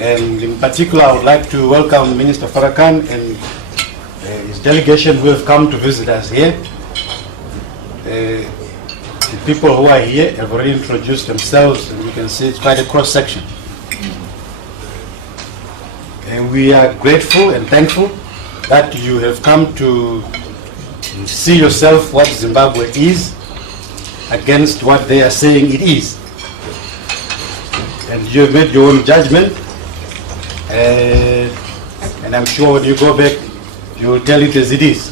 And in particular, I would like to welcome Minister Farrakhan and his delegation who have come to visit us here. The people who are here have already introduced themselves, and you can see it's quite a cross-section. And we are grateful and thankful that you have come to see yourself what Zimbabwe is against what they are saying it is. And you have made your own judgment, and I'm sure when you go back, you will tell it as it is.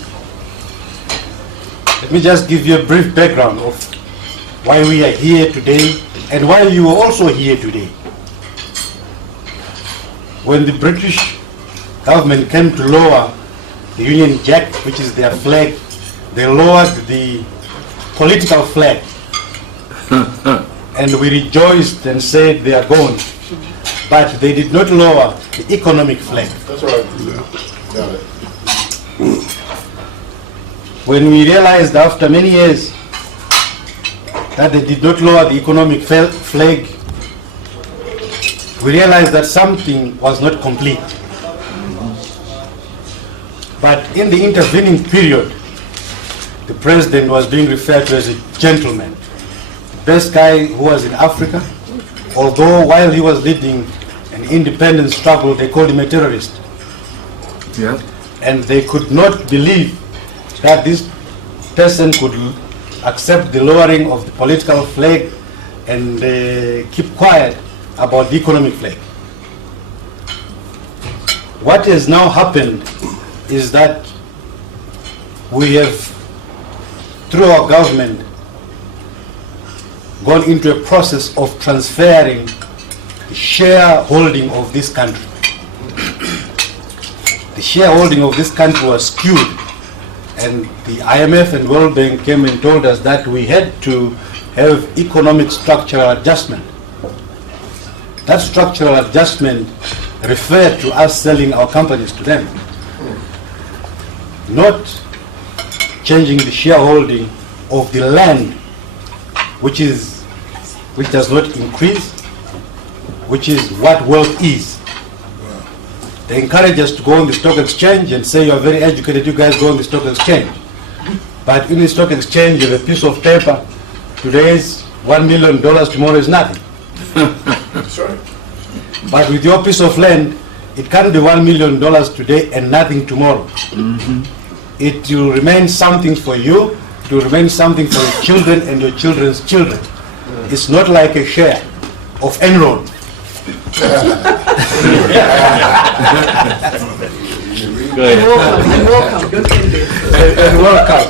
Let me just give you a brief background of why we are here today and why you are also here today. When the British government came to lower the Union Jack, which is their flag, they lowered the political flag. And we rejoiced and said they are gone. But they did not lower the economic flag. That's right. Got it. When we realized after many years that they did not lower the economic flag, we realized that something was not complete. But in the intervening period, the president was being referred to as a gentleman. The best guy who was in Africa, although while he was leading an independence struggle, they called him a terrorist. Yeah. And they could not believe that this person could accept the lowering of the political flag and keep quiet about the economic flag. What has now happened is that we have, through our government, gone into a process of transferring the shareholding of this country. The shareholding of this country was skewed, and the IMF and World Bank came and told us that we had to have economic structural adjustment. That structural adjustment referred to us selling our companies to them, not changing the shareholding of the land, which does not increase, which is what wealth is. They encourage us to go on the stock exchange and say, you're very educated, you guys go on the stock exchange. But in the stock exchange, you have a piece of paper, today is $1 million, tomorrow is nothing. That's right. But with your piece of land, it can be $1 million today and nothing tomorrow. Mm-hmm. It will remain something for you, it will remain something for your children and your children's children. It's not like a share of Enron. Welcome. Don't end it. And welcome.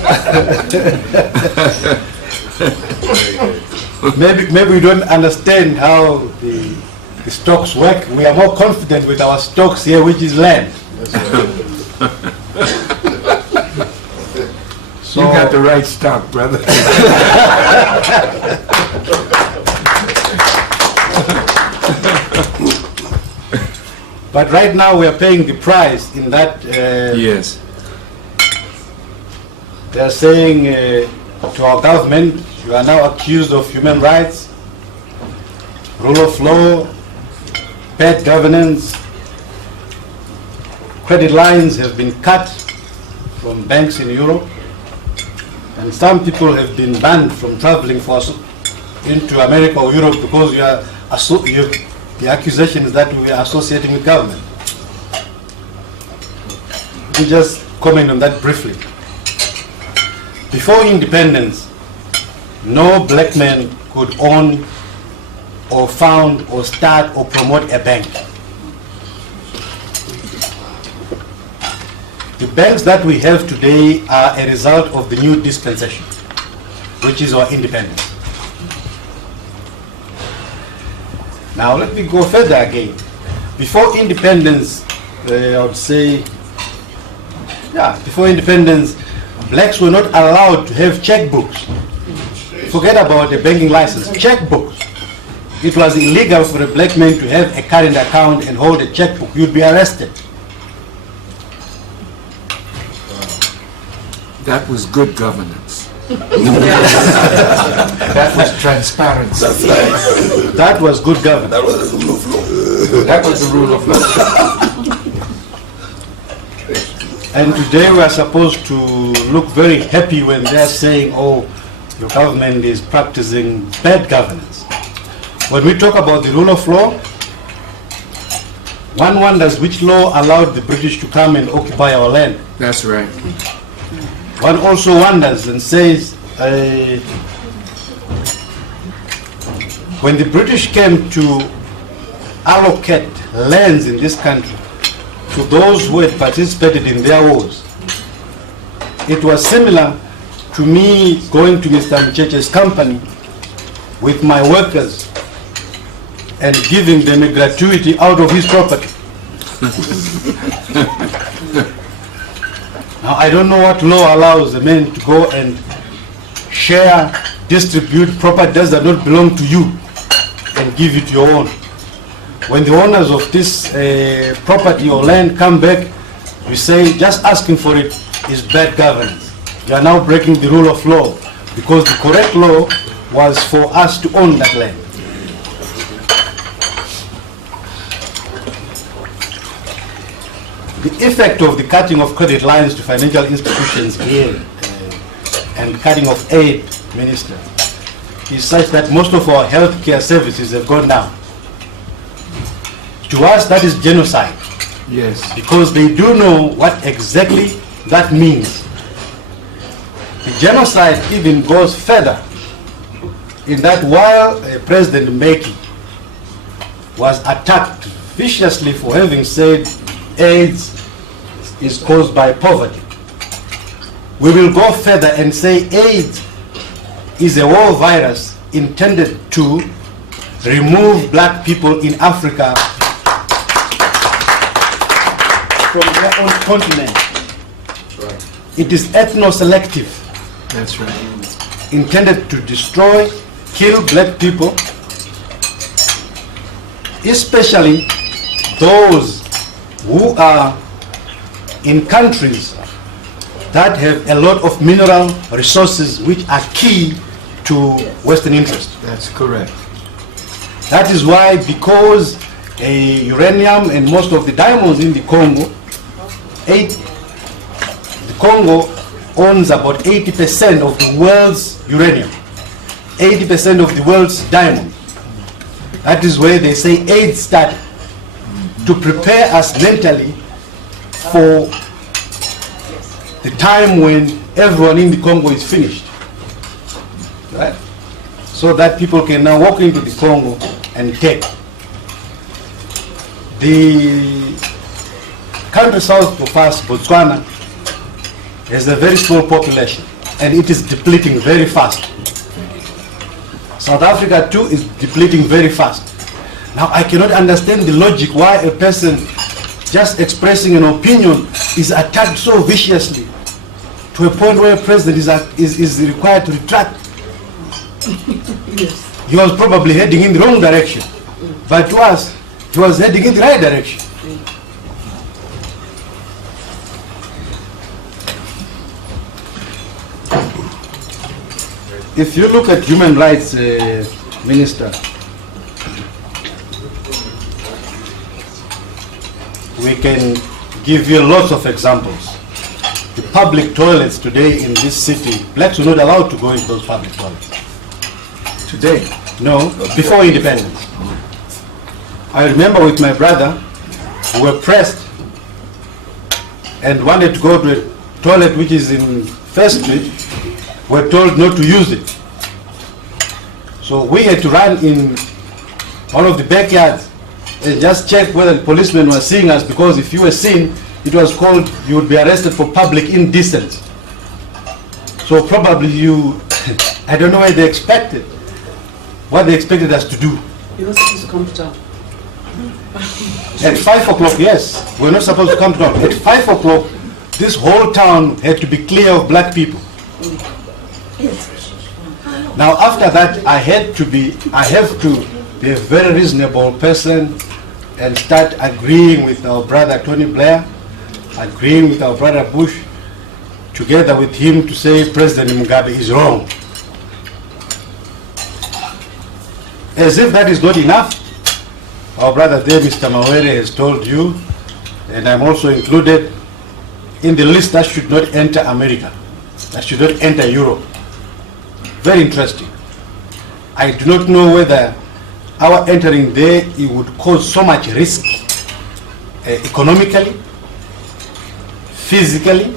Maybe we don't understand how the stocks work. We are more confident with our stocks here, which is land. So, you got the right stock, brother. But right now we are paying the price in that Yes. they are saying to our government, you are now accused of human rights, rule of law, bad governance, credit lines have been cut from banks in Europe, and some people have been banned from traveling into America or Europe because the accusation is that we are associating with government. Let me just comment on that briefly. Before independence, no black man could own or found or start or promote a bank. The banks that we have today are a result of the new dispensation, which is our independence. Now let me go further again. Before independence, I would say, before independence, blacks were not allowed to have checkbooks. Forget about a banking license, checkbooks. It was illegal for a black man to have a current account and hold a checkbook. You'd be arrested. That was good governance. That was transparency. That was good governance. That was the rule of law. That was the rule of law. And today we are supposed to look very happy when they are saying, oh, your government is practicing bad governance. When we talk about the rule of law, one wonders which law allowed the British to come and occupy our land. That's right. One also wonders and says, when the British came to allocate lands in this country to those who had participated in their wars, it was similar to me going to Mr. Mcheche's company with my workers and giving them a gratuity out of his property. Now, I don't know what law allows a man to go and share, distribute property that does not belong to you and give it your own. When the owners of this property or land come back, we say just asking for it is bad governance. You are now breaking the rule of law, because the correct law was for us to own that land. The effect of the cutting of credit lines to financial institutions here and cutting of aid, Minister, is such that most of our healthcare services have gone down. To us, that is genocide, Yes. because they do know what exactly that means. The genocide even goes further in that while President Mbeki was attacked viciously for having said AIDS is caused by poverty, we will go further and say AIDS is a war virus intended to remove black people in Africa from their own continent. It is ethno-selective, That's right. intended to destroy, kill black people, especially those who are in countries that have a lot of mineral resources which are key to Western interest. That's correct. That is why, because uranium and most of the diamonds in the Congo, the Congo owns about 80% of the world's uranium, 80% of the world's diamond. That is where they say AIDS started, to prepare us mentally for the time when everyone in the Congo is finished, right? So that people can now walk into the Congo and take. The country south of us, Botswana, has a very small population and it is depleting very fast. South Africa too is depleting very fast. Now I cannot understand the logic why a person just expressing an opinion is attacked so viciously to a point where a president is required to retract. He was probably heading in the wrong direction, but to us, he was heading in the right direction. If you look at human rights, Minister, we can give you lots of examples. The public toilets today in this city, blacks were not allowed to go into those public toilets. Today. No, before independence. I remember with my brother, we were pressed and wanted to go to a toilet which is in First Street. We were told not to use it. So we had to run in one of the backyards and just check whether the policemen were seeing us, because if you were seen, it was called, you would be arrested for public indecency. So probably you, I don't know what they expected us to do. You were supposed to come to town. At 5 o'clock, yes, we're not supposed to come to town. At 5 o'clock, this whole town had to be clear of black people. Now after that, I have to be a very reasonable person and start agreeing with our brother Tony Blair, agreeing with our brother Bush, together with him to say President Mugabe is wrong. As if that is not enough, our brother there, Mr. Mawere, has told you, and I'm also included in the list that should not enter America, that should not enter Europe. Very interesting. I do not know whether our entering there, it would cause so much risk, economically, physically,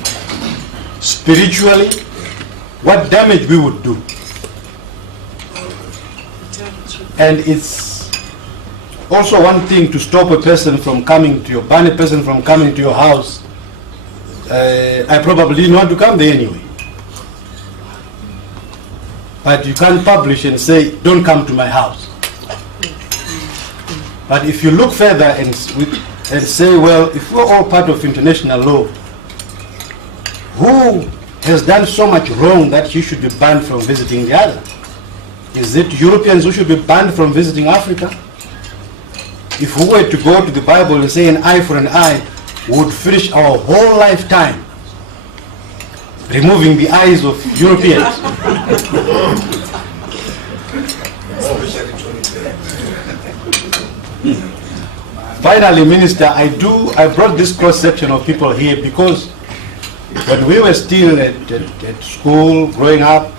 spiritually, what damage we would do. And it's also one thing to stop a person from coming to ban a person from coming to your house. I probably didn't want to come there anyway. But you can't publish and say, don't come to my house. But if you look further and say, well, if we're all part of international law, who has done so much wrong that he should be banned from visiting the other? Is it Europeans who should be banned from visiting Africa? If we were to go to the Bible and say an eye for an eye, we would finish our whole lifetime removing the eyes of Europeans. Finally, Minister, I brought this cross-section of people here because when we were still at school, growing up,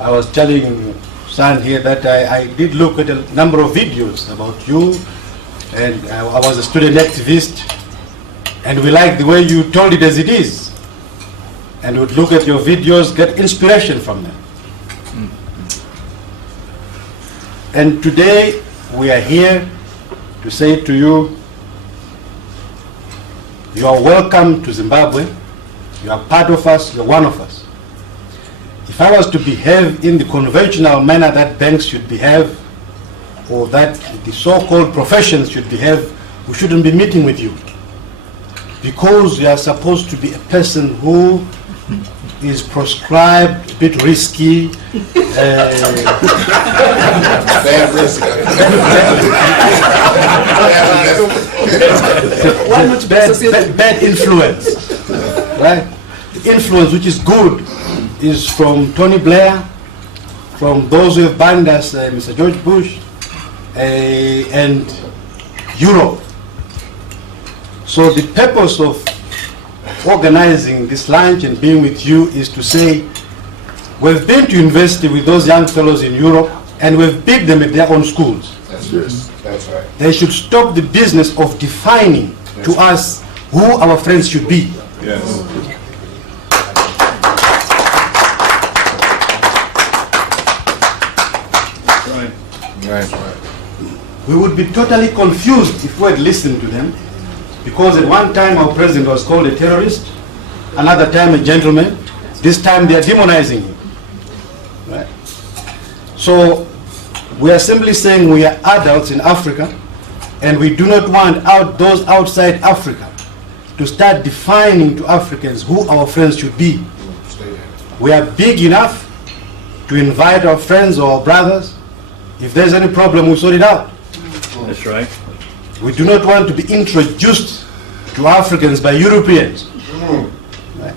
I was telling son here that I did look at a number of videos about you, and I was a student activist, and we liked the way you told it as it is, and would look at your videos, get inspiration from them. And today we are here to say to you, you are welcome to Zimbabwe. You are part of us, you are one of us. If I was to behave in the conventional manner that banks should behave, or that the so-called professions should behave, we shouldn't be meeting with you. Because you are supposed to be a person who is proscribed, a bit risky, Bad risk. bad influence, right? The influence which is good is from Tony Blair, from those who have banned us, Mr. George Bush, and Europe. So the purpose of organizing this lunch and being with you is to say, we've been to university with those young fellows in Europe and we've beat them at their own schools. That's right. They should stop the business of defining to us who our friends should be. Yes. Right. We would be totally confused if we had listened to them, because at one time our president was called a terrorist, another time a gentleman, this time they are demonizing him. Right? So we are simply saying we are adults in Africa, and we do not want those outside Africa to start defining to Africans who our friends should be. We are big enough to invite our friends or our brothers. If there's any problem, we sort it out. That's right. We do not want to be introduced to Africans by Europeans. Right?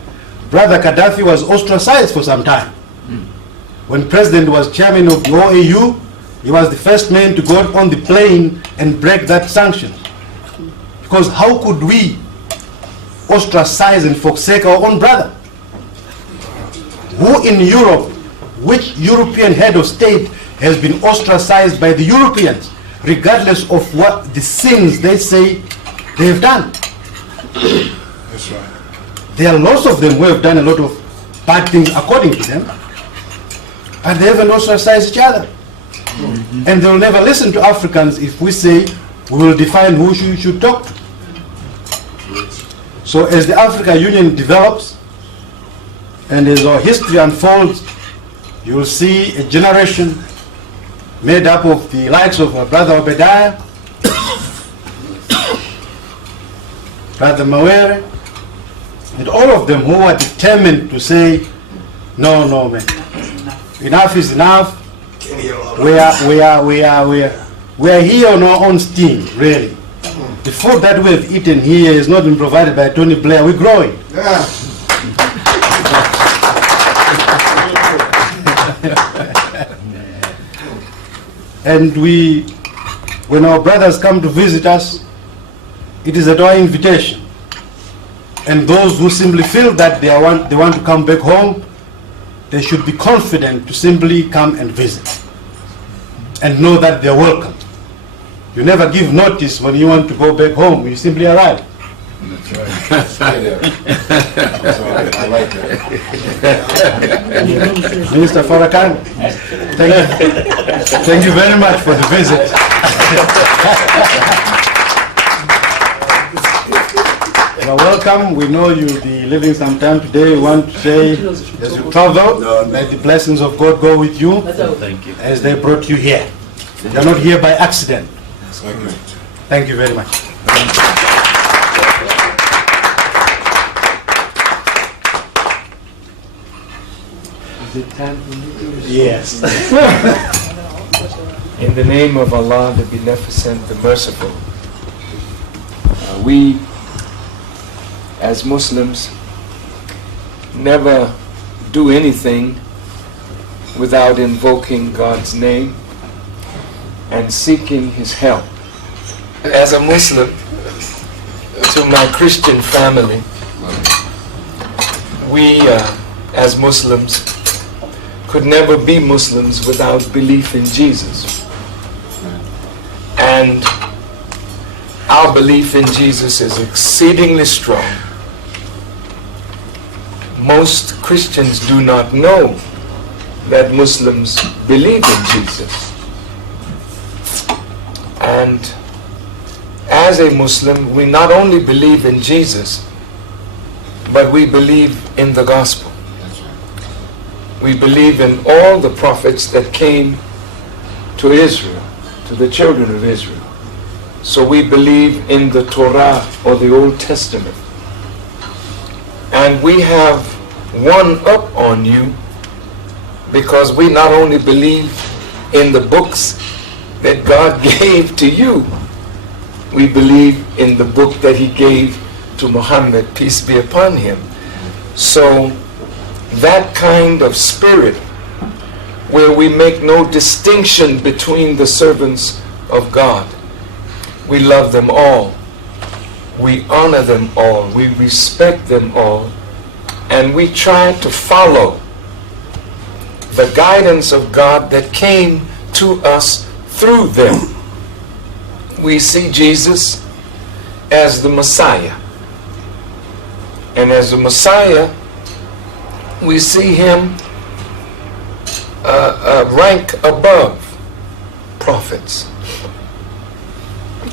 Brother Gaddafi was ostracized for some time. When President was chairman of the OAU, he was the first man to go on the plane and break that sanction. Because how could we ostracize and forsake our own brother? Who in Europe, which European head of state has been ostracized by the Europeans, regardless of what the sins they say they have done? That's right. There are lots of them who have done a lot of bad things according to them, but they haven't ostracized each other. And they will never listen to Africans if we say we will define who you should talk to. So as the Africa Union develops and as our history unfolds, you will see a generation made up of the likes of Brother Obadiah, Brother Mawere, and all of them who are determined to say, no, man, enough is enough. We are here on our own steam, really. The food that we have eaten here has not been provided by Tony Blair. We're growing. And we when our brothers come to visit us, it is at our invitation. And those who simply feel that they want to come back home, they should be confident to simply come and visit and know that they're welcome. You never give notice when you want to go back home. You simply arrive. That's right. Stay there. That's right. I like that. Minister Farrakhan, thank you very much for the visit. You're welcome. We know you'll be living some time today. We want to say, as you travel, may the blessings of God go with you. Thank you. As they brought you here. You're not here by accident. Thank you. Thank you very much. Is it time for me to respond? Yes. In the name of Allah, the Beneficent, the Merciful, we as Muslims never do anything without invoking God's name and seeking His help. As a Muslim, to my Christian family, we as Muslims could never be Muslims without belief in Jesus. And our belief in Jesus is exceedingly strong. Most Christians do not know that Muslims believe in Jesus. And as a Muslim, we not only believe in Jesus, but we believe in the gospel. We believe in all the prophets that came to Israel, to the children of Israel. So we believe in the Torah, or the Old Testament. And we have one up on you because we not only believe in the books that God gave to you, we believe in the book that He gave to Muhammad, peace be upon him. So that kind of spirit, where we make no distinction between the servants of God, we love them all, we honor them all, we respect them all, and we try to follow the guidance of God that came to us through them. We see Jesus as the Messiah. And as the Messiah, we see Him rank above prophets.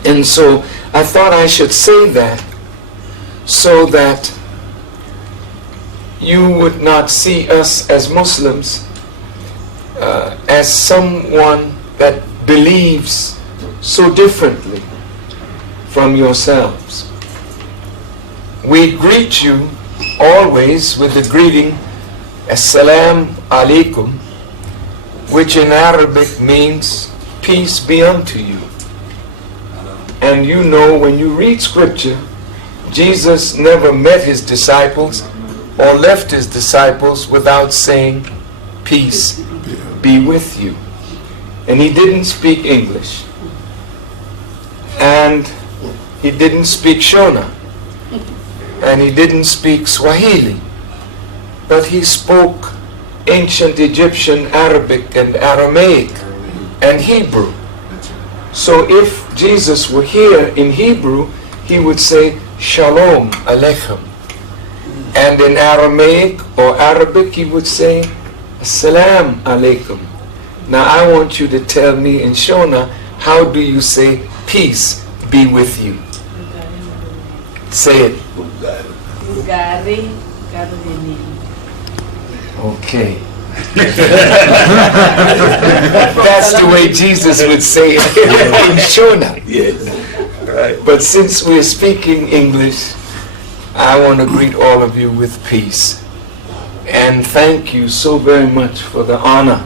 And so I thought I should say that so that you would not see us as Muslims as someone that believes so differently from yourselves. We greet you always with the greeting Assalamu alaikum, which in Arabic means peace be unto you. And you know, when you read scripture, Jesus never met His disciples or left His disciples without saying, peace be with you. And He didn't speak English. And He didn't speak Shona. And He didn't speak Swahili. But He spoke ancient Egyptian, Arabic, and Aramaic, and Hebrew. So if Jesus were here in Hebrew, He would say, Shalom Aleichem. And in Aramaic or Arabic, He would say, Assalam Alaikum. Now I want you to tell me in Shona, how do you say, peace be with you? Say it. Okay. That's the way Jesus would say it in Shona. Yes. Right. But since we're speaking English, I want to greet all of you with peace. And thank you so very much for the honor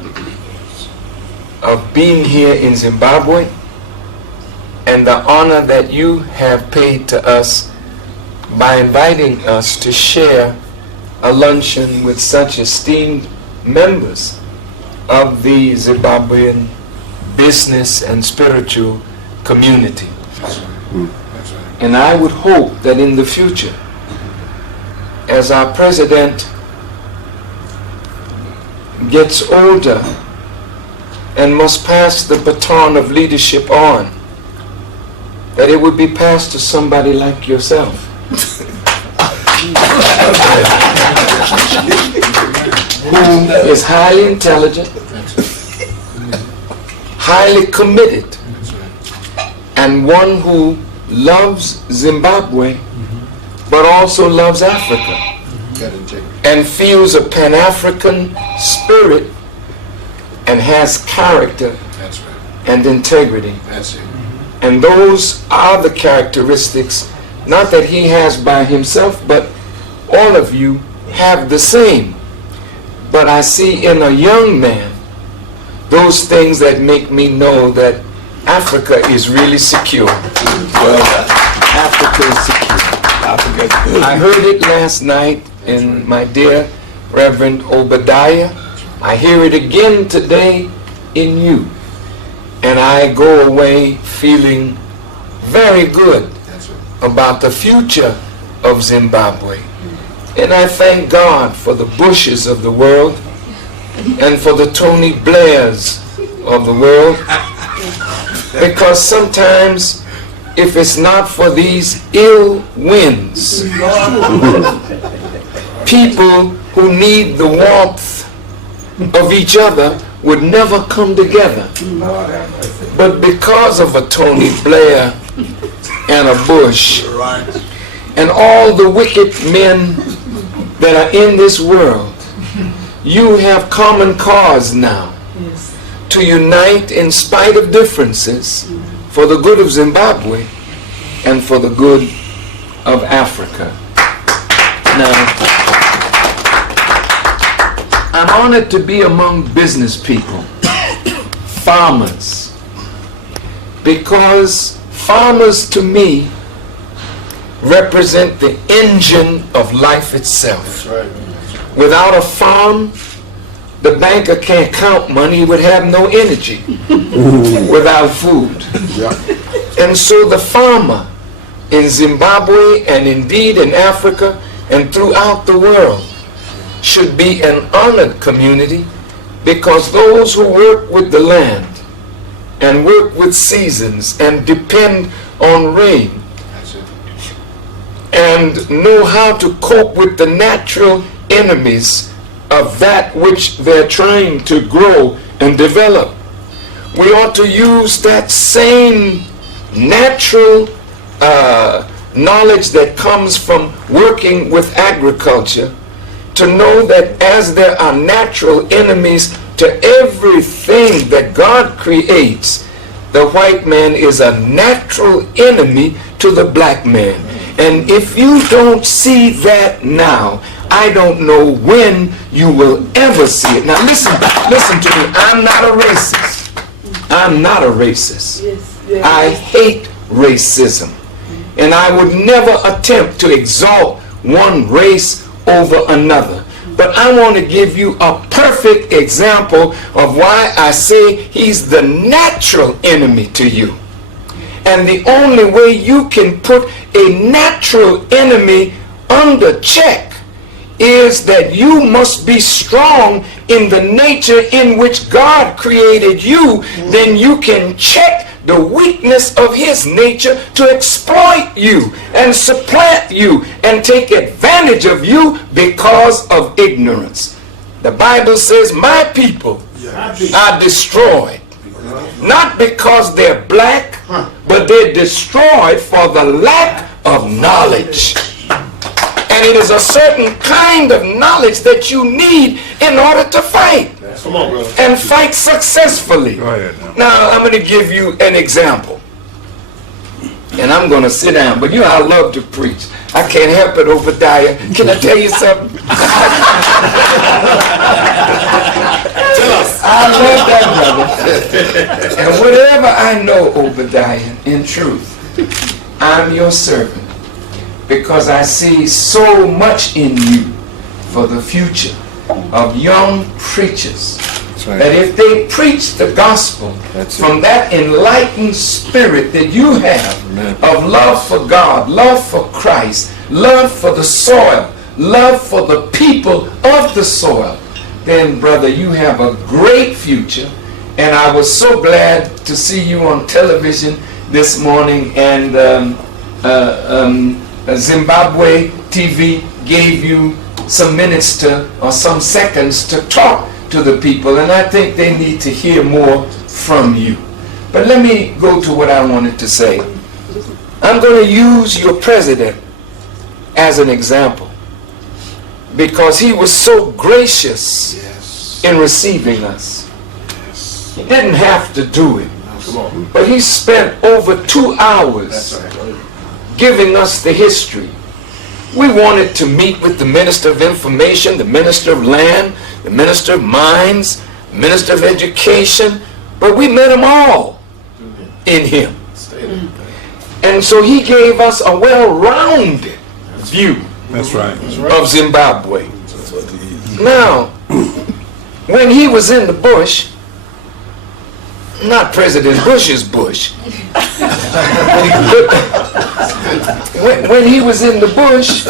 of being here in Zimbabwe, and the honor that you have paid to us by inviting us to share a luncheon with such esteemed members of the Zimbabwean business and spiritual community. That's right. That's right. And I would hope that in the future, as our president gets older and must pass the baton of leadership on, that it would be passed to somebody like yourself. Who is highly intelligent, highly committed, and one who loves Zimbabwe but also loves Africa Got integrity. and feels a Pan-African spirit and has character That's right. and integrity. That's it. And those are the characteristics, not that he has by himself, but all of you have the same. But I see in a young man those things that make me know that Africa is really secure. Well done. Africa is secure. I heard it last night in my dear Reverend Obadiah. I hear it again today in you. And I go away feeling very good That's right. about the future of Zimbabwe. And I thank God for the Bushes of the world and for the Tony Blairs of the world. Because sometimes, if it's not for these ill winds, people who need the warmth of each other would never come together. But because of a Tony Blair and a Bush and all the wicked men that are in this world, you have common cause now to unite in spite of differences for the good of Zimbabwe and for the good of Africa. Now, I'm honored to be among business people, farmers, because farmers to me represent the engine of life itself. That's right. Without a farm, the banker can't count money, he would have no energy without food. Yeah. And so the farmer in Zimbabwe and indeed in Africa and throughout the world should be an honored community, because those who work with the land and work with seasons and depend on rain That's it. and know how to cope with the natural enemies of that which they're trying to grow and develop. We ought to use that same natural knowledge that comes from working with agriculture to know that as there are natural enemies to everything that God creates, the white man is a natural enemy to the black man. And if you don't see that now, I don't know when you will ever see it. Now listen to me. I'm not a racist. I'm not a racist. I hate racism. And I would never attempt to exalt one race over another. But I want to give you a perfect example of why I say he's the natural enemy to you. And the only way you can put a natural enemy under check is that you must be strong in the nature in which God created you. Then you can check the weakness of his nature to exploit you and supplant you and take advantage of you because of ignorance. The Bible says, my people are destroyed, not because they're black, but they're destroyed for the lack of knowledge. And it is a certain kind of knowledge that you need in order to fight. Come on, brother. And fight successfully. Go ahead now. Now, I'm going to give you an example. And I'm going to sit down. But you know, I love to preach. I can't help it, Obadiah. Can I tell you something? Tell us. I love that, brother. And whatever I know, Obadiah, in truth, I'm your servant. Because I see so much in you for the future of young preachers right. that if they preach the gospel That's it. from that enlightened spirit that you have Amen. of love for God, love for Christ, love for the soil, love for the people of the soil, then, brother, you have a great future. And I was so glad to see you on television this morning, and Zimbabwe TV gave you some minutes or some seconds to talk to the people, and I think they need to hear more from you. But let me go to what I wanted to say. I'm going to use your president as an example, because he was so gracious Yes. in receiving us. He didn't have to do it, Come on. but he spent over 2 hours That's right. giving us the history. We wanted to meet with the Minister of Information, the Minister of Land, the Minister of Mines, the Minister of Education, but we met them all in him. Stay there. And so he gave us a well-rounded view That's right. of Zimbabwe. That's what it is. Now, when he was in the bush, not President Bush's bush, when he was in the bush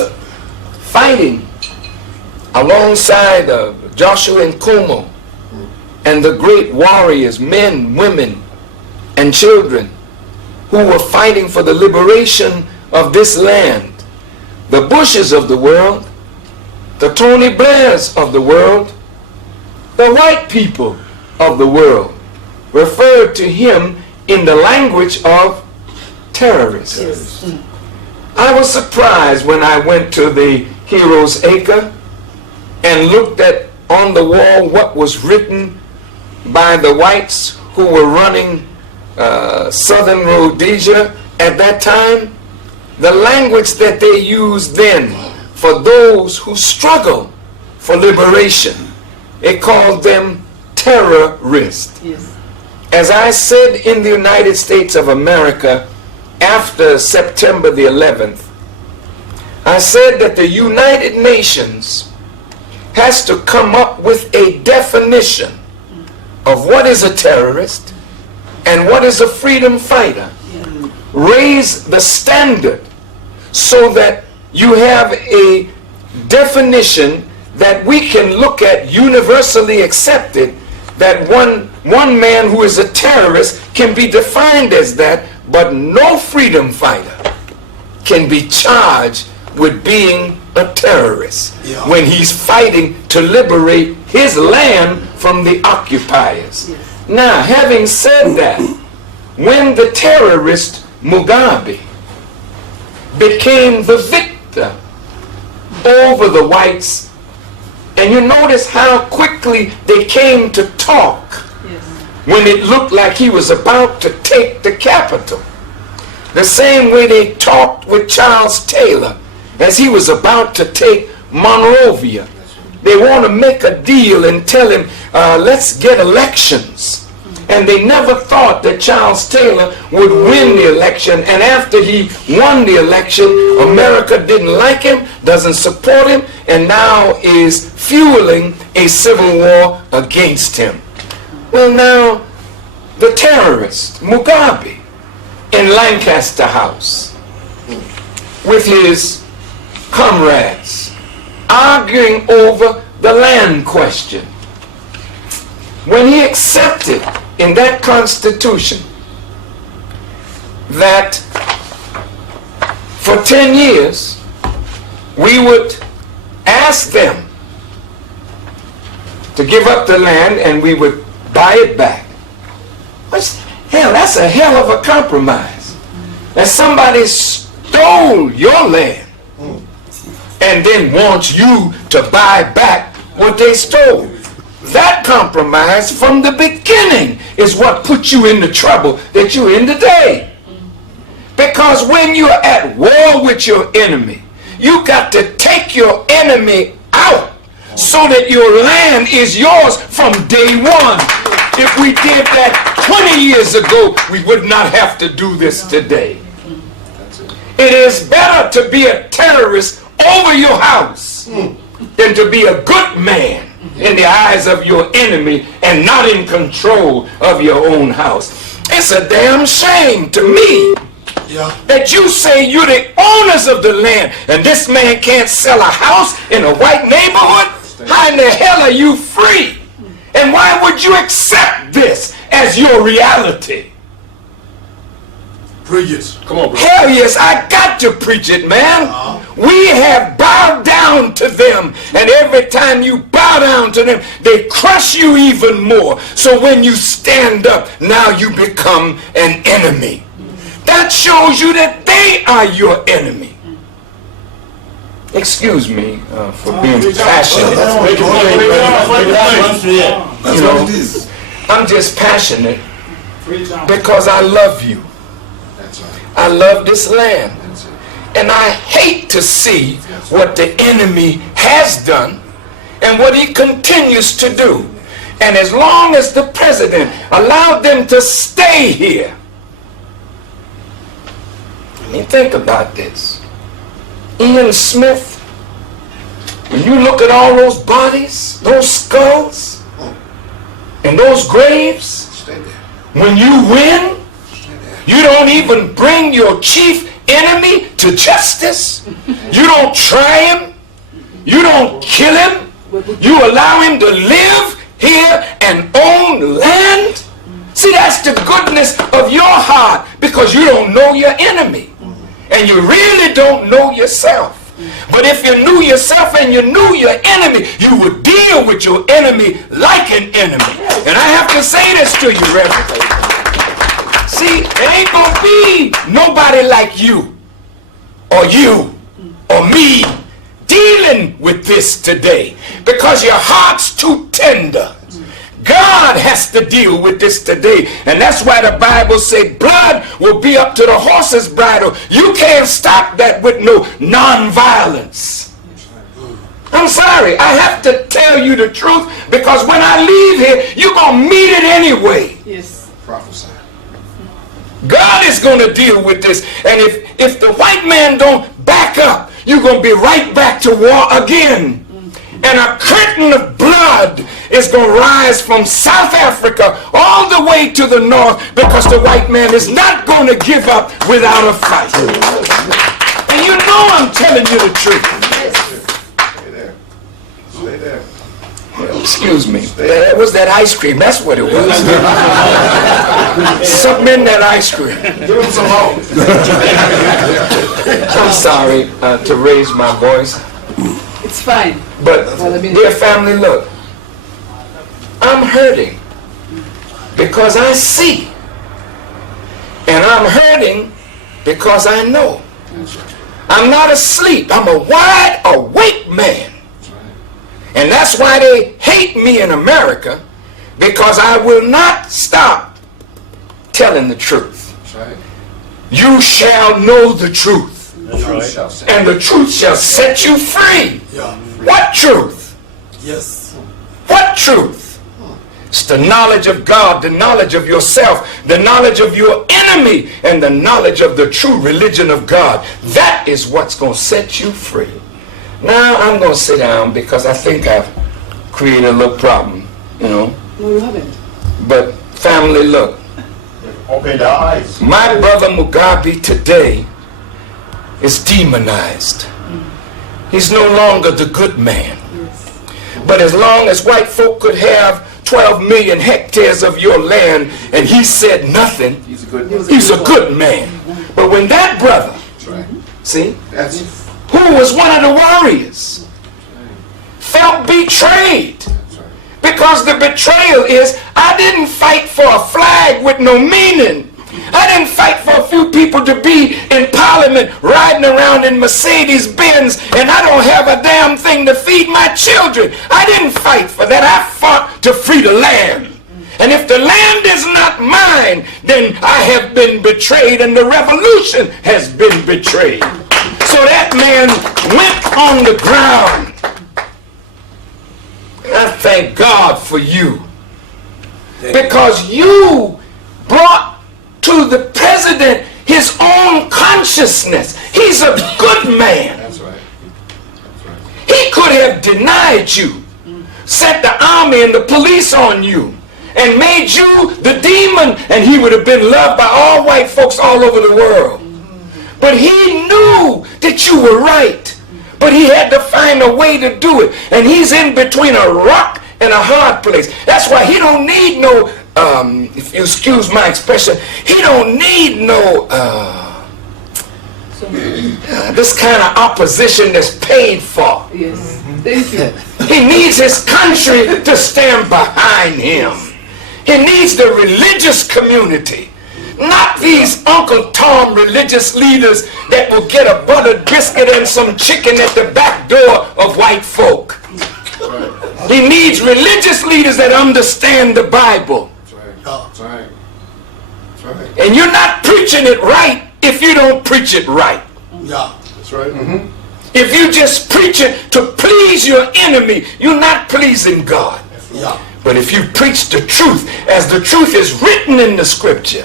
fighting alongside Joshua and Nkomo and the great warriors, men, women, and children who were fighting for the liberation of this land, the Bushes of the world, the Tony Blairs of the world, the white people of the world referred to him in the language of terrorists. I was surprised when I went to the Heroes Acre and looked at on the wall what was written by the whites who were running Southern Rhodesia at that time. The language that they used then for those who struggle for liberation, they called them terrorists. Yes. As I said in the United States of America after September the 11th, I said that the United Nations has to come up with a definition of what is a terrorist and what is a freedom fighter. Raise the standard so that you have a definition that we can look at, universally accepted, that one man who is a terrorist can be defined as that, but no freedom fighter can be charged with being a terrorist when he's fighting to liberate his land from the occupiers. Now, having said that, when the terrorist Mugabe became the victor over the whites, and you notice how quickly they came to talk when it looked like he was about to take the capital. The same way they talked with Charles Taylor as he was about to take Monrovia. They want to make a deal and tell him, let's get elections. And they never thought that Charles Taylor would win the election. And after he won the election, America didn't like him, doesn't support him, and now is fueling a civil war against him. Well, now, the terrorist, Mugabe, in Lancaster House, with his comrades, arguing over the land question. When he accepted in that Constitution that for 10 years we would ask them to give up the land and we would buy it back. Hell, that's a hell of a compromise. That somebody stole your land and then wants you to buy back what they stole. That compromise from the beginning is what put you in the trouble that you're in today. Because when you're at war with your enemy, you got to take your enemy out so that your land is yours from day one. If we did that 20 years ago, we would not have to do this today. It is better to be a terrorist over your house than to be a good man in the eyes of your enemy and not in control of your own house. It's a damn shame to me that you say you're the owners of the land and this man can't sell a house in a white neighborhood. How in the hell are you free? And why would you accept this as your reality? Preach it. Come on, bro. Hell yes, I got to preach it, man. We have bowed down to them, and every time you bow down to them, they crush you even more. So when you stand up, now you become an enemy. That shows you that they are your enemy. Excuse me for being passionate. You know, I'm just passionate because I love you. I love this land. And I hate to see what the enemy has done and what he continues to do. And as long as the president allowed them to stay here, I mean, think about this. Ian Smith, when you look at all those bodies, those skulls, and those graves, when you win, you don't even bring your chief enemy to justice. You don't try him. You don't kill him. You allow him to live here and own land. See, that's the goodness of your heart, because you don't know your enemy. And you really don't know yourself. But if you knew yourself and you knew your enemy, you would deal with your enemy like an enemy. And I have to say this to you, Reverend. See, there ain't gonna be nobody like you or me dealing with this today, because your heart's too tender. God has to deal with this today. And that's why the Bible says blood will be up to the horse's bridle. You can't stop that with no non-violence. I'm sorry, I have to tell you the truth, because when I leave here, you're going to meet it anyway. Yes. Prophesy. God is going to deal with this. And if the white man don't back up, you're going to be right back to war again. And a curtain of blood is going to rise from South Africa all the way to the north, because the white man is not going to give up without a fight. And you know I'm telling you the truth. Stay there. Stay there. Excuse me. That was that ice cream. That's what it was. Something in that ice cream. Give him some hope. I'm sorry to raise my voice. It's fine. But, dear family, look. I'm hurting because I see. And I'm hurting because I know. I'm not asleep. I'm a wide awake man. And that's why they hate me in America, because I will not stop telling the truth. You shall know the truth. And the truth shall set you free. What truth? Yes. What truth? It's the knowledge of God, the knowledge of yourself, the knowledge of your enemy, and the knowledge of the true religion of God. That is what's going to set you free. Now I'm going to sit down, because I think I've created a little problem, you know. No, you haven't. But family, look. Open your eyes. My brother Mugabe today is demonized. He's no longer the good man. Yes. But as long as white folk could have 12 million hectares of your land and he said nothing, He's a good man. he's a good man. But when that brother, see, That's who was one of the warriors, felt betrayed, because the betrayal is, I didn't fight for a flag with no meaning. I didn't fight for a few people to be in parliament riding around in Mercedes Benz, and I don't have a damn thing to feed my children. I didn't fight for that. I fought to free the land. And if the land is not mine, then I have been betrayed, and the revolution has been betrayed. So that man went on the ground. And I thank God for you, because you brought to the president his own consciousness. He's a good man. right. He could have denied you sent the army and the police on you and made you the demon, and he would have been loved by all white folks all over the world. But he knew that you were right. But he had to find a way to do it. And he's in between a rock and a hard place. That's why he don't need no, if you excuse my expression, he don't need no, this kind of opposition that's paid for. Yes. Thank you. He needs his country to stand behind him. He needs the religious community. Not these Uncle Tom religious leaders that will get a buttered biscuit and some chicken at the back door of white folk. Right. He needs religious leaders that understand the Bible. That's right. That's right. That's right. And you're not preaching it right if you don't preach it right. Yeah. That's right. If you just preach it to please your enemy, you're not pleasing God. Yeah. But if you preach the truth as the truth is written in the scripture,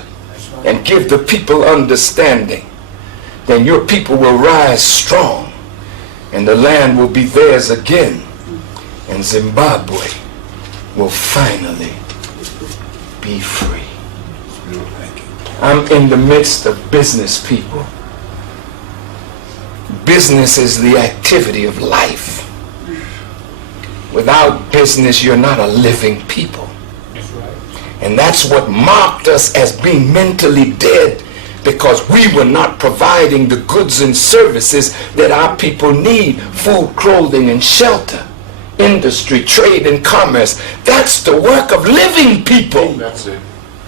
and give the people understanding, then your people will rise strong and the land will be theirs again, and Zimbabwe will finally be free. I'm in the midst of business people. Business is the activity of life. Without business, you're not a living people. And that's what marked us as being mentally dead, because we were not providing the goods and services that our people need: food, clothing, and shelter, industry, trade, and commerce. That's the work of living people. That's it.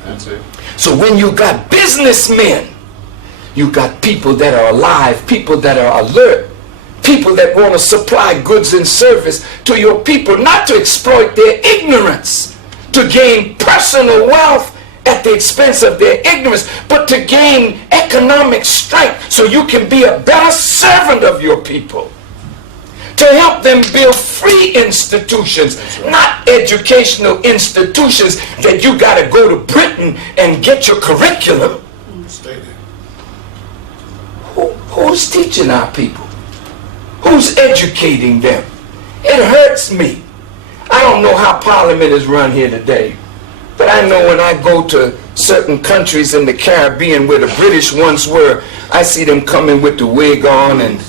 That's it. So when you got businessmen, you got people that are alive, people that are alert, people that want to supply goods and service to your people, not to exploit their ignorance, to gain personal wealth at the expense of their ignorance, but to gain economic strength so you can be a better servant of your people. To help them build free institutions, not educational institutions that you got to go to Britain and get your curriculum. Stay there. Who's teaching our people? Who's educating them? It hurts me. I don't know how Parliament is run here today, but I know when I go to certain countries in the Caribbean where the British once were, I see them coming with the wig on, and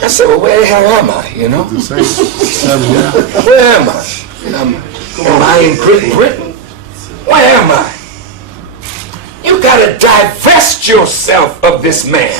I say, well, where the hell am I, you know? Where am I? Am I in Great Britain? Where am I? You got to divest yourself of this man.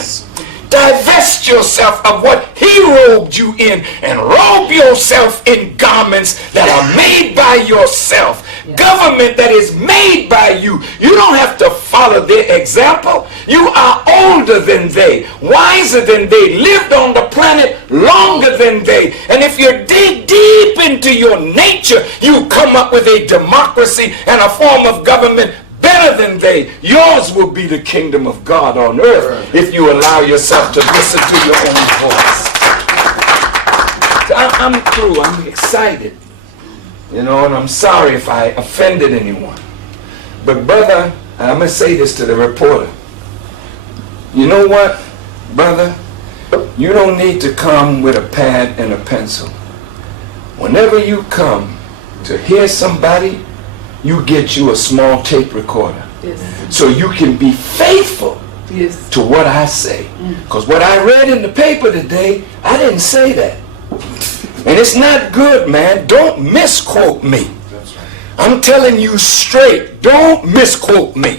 Divest yourself of what he robed you in, and robe yourself in garments that are made by yourself. Government that is made by you. You don't have to follow their example. You are older than they, wiser than they, lived on the planet longer than they. And if you dig deep into your nature, you come up with a democracy and a form of government better than they. Yours will be the kingdom of God on earth if you allow yourself to listen to your own voice. So I'm through. I'm excited. You know, and I'm sorry if I offended anyone. But brother, I'm going to say this to the reporter. You know what, brother? You don't need to come with a pad and a pencil. Whenever you come to hear somebody, you get you a small tape recorder. Yes. So you can be faithful Yes. to what I say. Because what I read in the paper today, I didn't say that. And it's not good, man. Don't misquote me. That's right. I'm telling you straight, don't misquote me.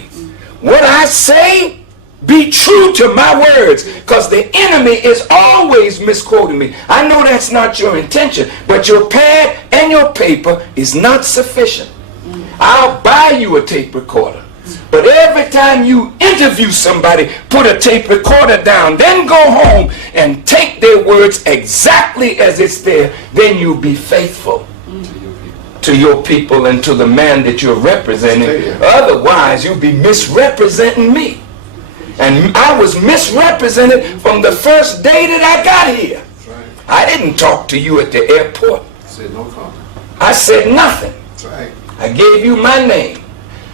What I say, be true to my words, because the enemy is always misquoting me. I know that's not your intention, but your pad and your paper is not sufficient. I'll buy you a tape recorder. But every time you interview somebody, put a tape recorder down, then go home and take their words exactly as it's there. Then you'll be faithful to your people and to the man that you're representing. Otherwise, you'll be misrepresenting me. And I was misrepresented from the first day that I got here. That's right. I didn't talk to you at the airport. Said no comment. I said nothing. That's right. I gave you my name.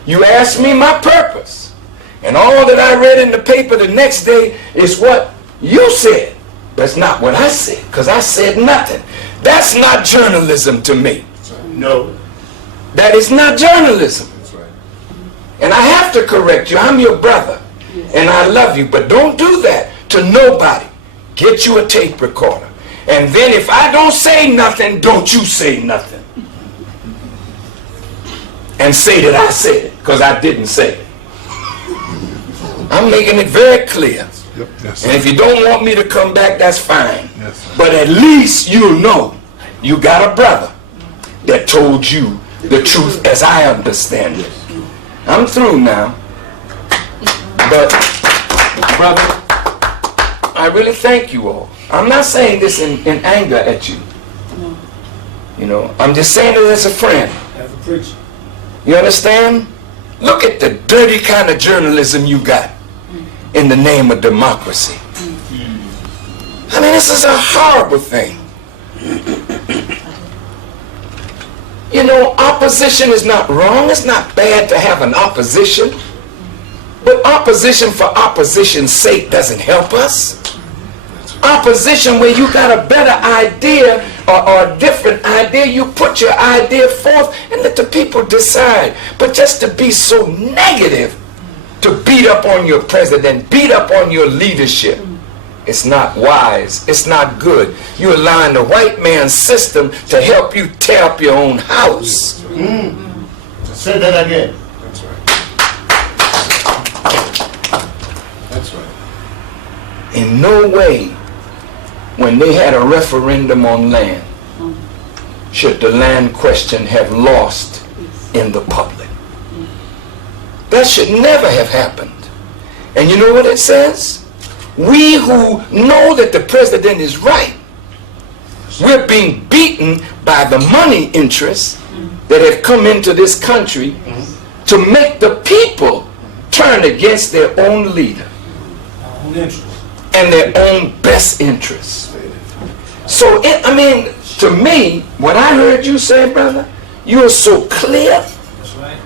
You asked me my purpose. And all that I read in the paper the next day is what you said. That's not what I said, because I said nothing. That's not journalism to me. That's right. No. That is not journalism. That's right. And I have to correct you. I'm your brother. And I love you. But don't do that to nobody. Get you a tape recorder. And then if I don't say nothing, don't you say nothing. And say that I said it, because I didn't say it. I'm making it very clear. Yep. Yes, And if you don't want me to come back, that's fine. Yes, sir. But at least you'll know you got a brother that told you the truth as I understand it. I'm through now. But, brother, I really thank you all. I'm not saying this in anger at you. You know, I'm just saying it as a friend. As a preacher. You understand? Look at the dirty kind of journalism you got in the name of democracy. I mean, this is a horrible thing. You know, opposition is not wrong. It's not bad to have an opposition. But opposition for opposition's sake doesn't help us. Opposition where you got a better idea or a different idea, you put your idea forth and let the people decide. But just to be so negative, to beat up on your president, beat up on your leadership, it's not wise. It's not good. You're allowing the white man's system to help you tear up your own house. Say that again. That's right. That's right. In no way, when they had a referendum on land, should the land question have lost in the public. That should never have happened. And you know what it says? We who know that the president is right, we're being beaten by the money interests that have come into this country to make the people turn against their own leader and their own best interests. So, I mean, to me, what I heard you say, brother, you're so clear. That's right.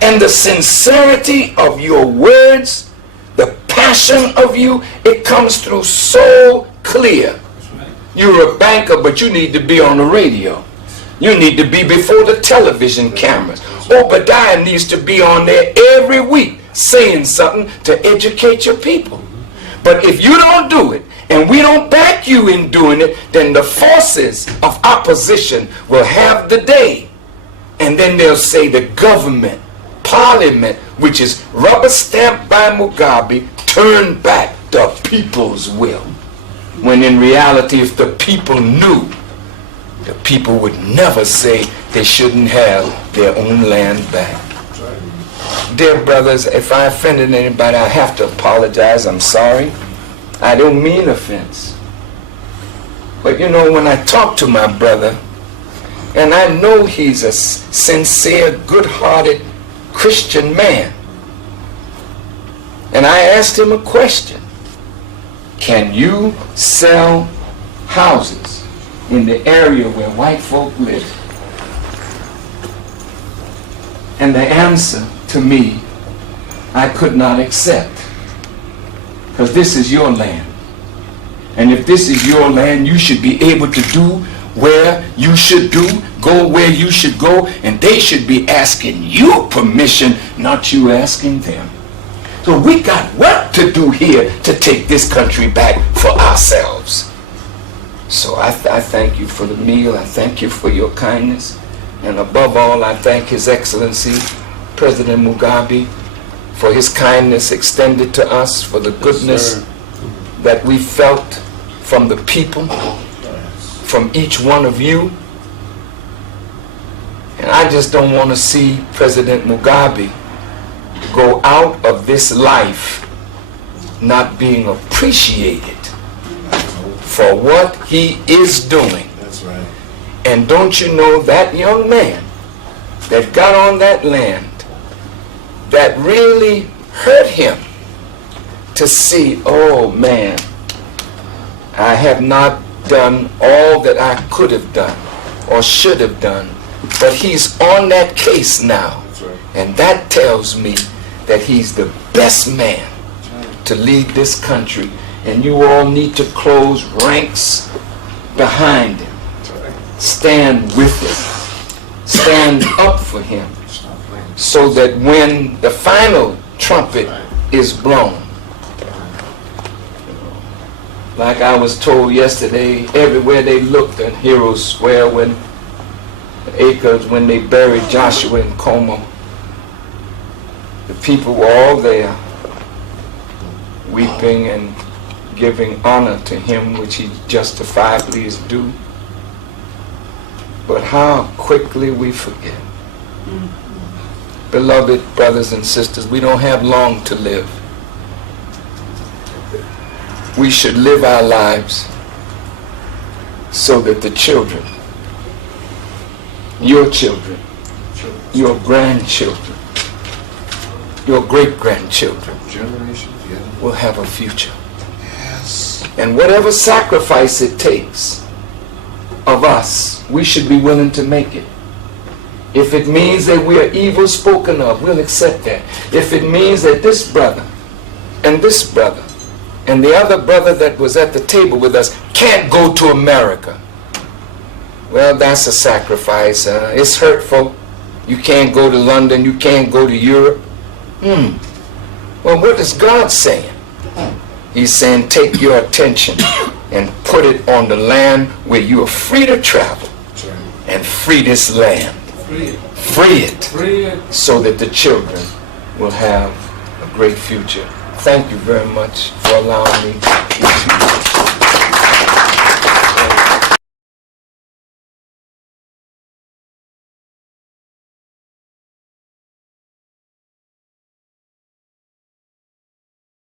And the sincerity of your words, the passion of you, it comes through so clear. That's right. You're a banker, but you need to be on the radio. You need to be before the television cameras. Obadiah needs to be on there every week saying something to educate your people. But if you don't do it, and we don't back you in doing it, then the forces of opposition will have the day. And then they'll say the government, parliament, which is rubber stamped by Mugabe, turned back the people's will. When in reality, if the people knew, the people would never say they shouldn't have their own land back. Dear brothers, if I offended anybody, I have to apologize. I'm sorry. I don't mean offense. But you know, when I talk to my brother, and I know he's a sincere, good-hearted Christian man, and I asked him a question: can you sell houses in the area where white folk live? And the answer to me, I could not accept. Because this is your land. And if this is your land, you should be able to do where you should do, go where you should go, and they should be asking you permission, not you asking them. So we got work to do here to take this country back for ourselves. So I thank you for the meal. I thank you for your kindness. And above all, I thank His Excellency, President Mugabe, for his kindness extended to us, for the goodness that we felt from the people, from each one of you. And I just don't want to see President Mugabe go out of this life not being appreciated for what he is doing. That's right. And don't you know that young man that got on that land, that really hurt him to see, oh man, I have not done all that I could have done or should have done, but he's on that case now. That's right. And that tells me that he's the best man to lead this country, and you all need to close ranks behind him. That's right. Stand with him. stand up for him, so that when the final trumpet is blown, like I was told yesterday, everywhere they looked at Heroes Square, when Acres, when they buried Joshua in Como, the people were all there, weeping and giving honor to him, which he justifiably is due. But how quickly we forget. Beloved brothers and sisters, we don't have long to live. We should live our lives so that the children, your children, your grandchildren, your great-grandchildren Generations, yeah. will have a future. Yes. And whatever sacrifice it takes of us, we should be willing to make it. If it means that we are evil spoken of, we'll accept that. If it means that this brother and this brother and the other brother that was at the table with us can't go to America, well, that's a sacrifice. It's hurtful. You can't go to London. You can't go to Europe. Well, what is God saying? He's saying, take your attention and put it on the land where you are free to travel and free this land. Free it so that the children will have a great future. Thank you very much for allowing me to